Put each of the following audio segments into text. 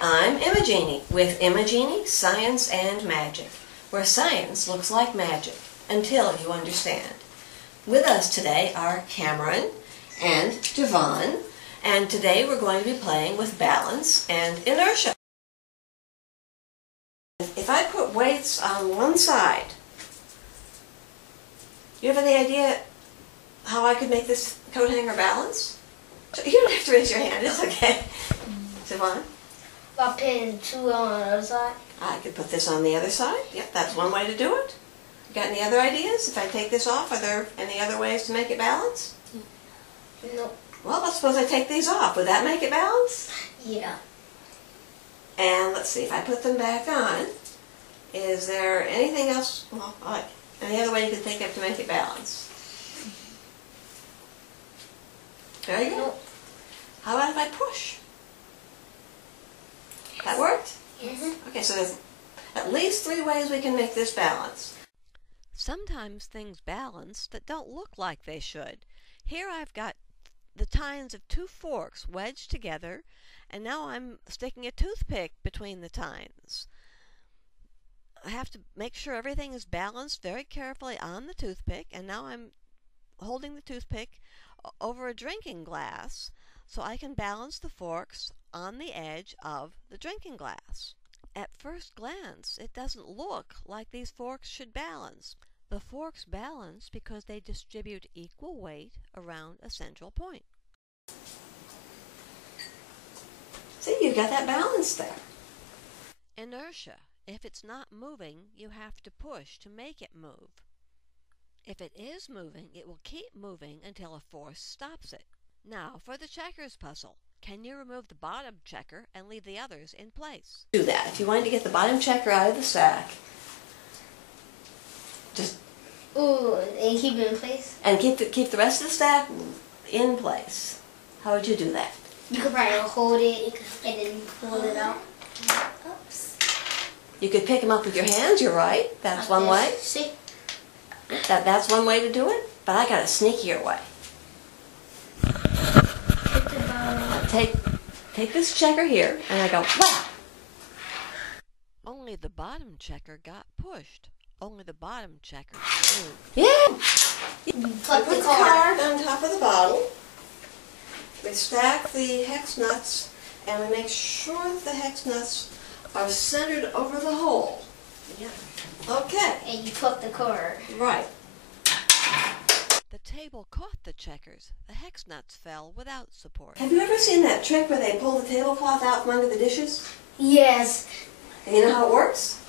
Hi, I'm Imagenie with Imagenie, Science and Magic, where science looks like magic until you understand. With us today are Cameron and Jevon, and today we're going to be playing with balance and inertia. If I put weights on one side, do you have any idea how I could make this coat hanger balance? You don't have to raise your hand, it's okay. Jevon? I'll pin two on the other side. I could put this on the other side. Yep, that's one way to do it. You got any other ideas? If I take this off, are there any other ways to make it balance? No. Well, let's suppose I take these off. Would that make it balance? Yeah. And let's see, if I put them back on, is there anything else, well, any other way you could think of to make it balance? Very good. No. How about if I push? That worked? Mm-hmm. Okay, so there's at least 3 ways we can make this balance. Sometimes things balance that don't look like they should. Here I've got the tines of 2 forks wedged together, and now I'm sticking a toothpick between the tines. I have to make sure everything is balanced very carefully on the toothpick, and now I'm holding the toothpick over a drinking glass so I can balance the forks on the edge of the drinking glass. At first glance, it doesn't look like these forks should balance. The forks balance because they distribute equal weight around a central point. See, you've got that balance there. Inertia. If it's not moving, you have to push to make it move. If it is moving, it will keep moving until a force stops it. Now for the checkers puzzle. Can you remove the bottom checker and leave the others in place? Do that. If you wanted to get the bottom checker out of the stack, just and keep it in place? and keep the rest of the stack in place. How would you do that? You could probably hold it and then pull it out. Oops. You could pick them up with your hands, you're right. That's one way. See? That's one way to do it, but I got a sneakier way. Take this checker here, and I go, wow! Only the bottom checker got pushed. Only the bottom checker moved. Yeah! You Put the card on top of the bottle. We stack the hex nuts, and we make sure that the hex nuts are centered over the hole. Yeah. Okay. And you put the card. Right. The table caught the checkers. The hex nuts fell without support. Have you ever seen that trick where they pull the tablecloth out from under the dishes? Yes. And you know how it works?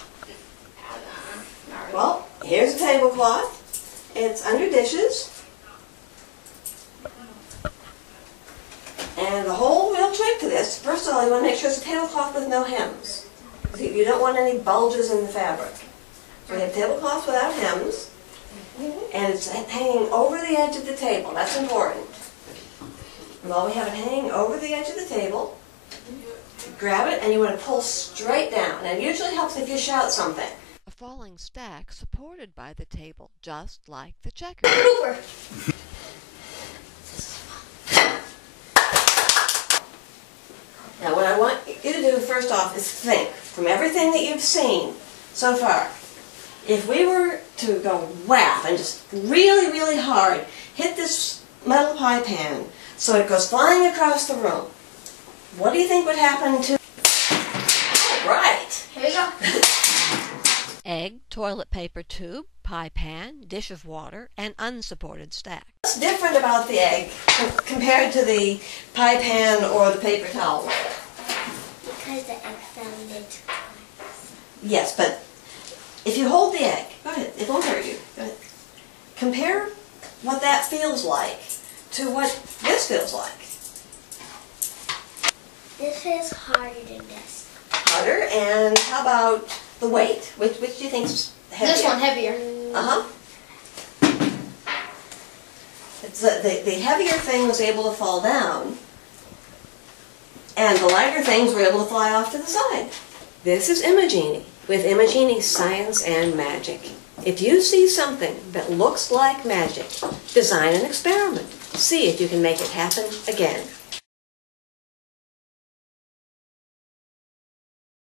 Well, here's a tablecloth. It's under dishes. And the whole real trick to this, first of all, you want to make sure it's a tablecloth with no hems. You don't want any bulges in the fabric. So we have tablecloth without hems. And it's hanging over the edge of the table. That's important. And while we have it hanging over the edge of the table, grab it and you want to pull straight down. And it usually helps if you shout something. A falling stack supported by the table, just like the checkers. Over. Now what I want you to do first off is think, from everything that you've seen so far, if we were to go whap and just really, really hard hit this metal pie pan so it goes flying across the room, what do you think would happen to... Right. Here we go. Egg, toilet paper tube, pie pan, dish of water, and unsupported stack. What's different about the egg compared to the pie pan or the paper towel roll? Because the egg sounded. Yes, but if you hold the egg, go ahead, it won't hurt you. Go ahead. Compare what that feels like to what this feels like. This is harder than this. Harder, and how about the weight? Which do you think's heavier? This one heavier. Uh-huh. It's the heavier thing was able to fall down, and the lighter things were able to fly off to the side. This is Imagenie with Imagenie Science and Magic. If you see something that looks like magic, design an experiment. See if you can make it happen again.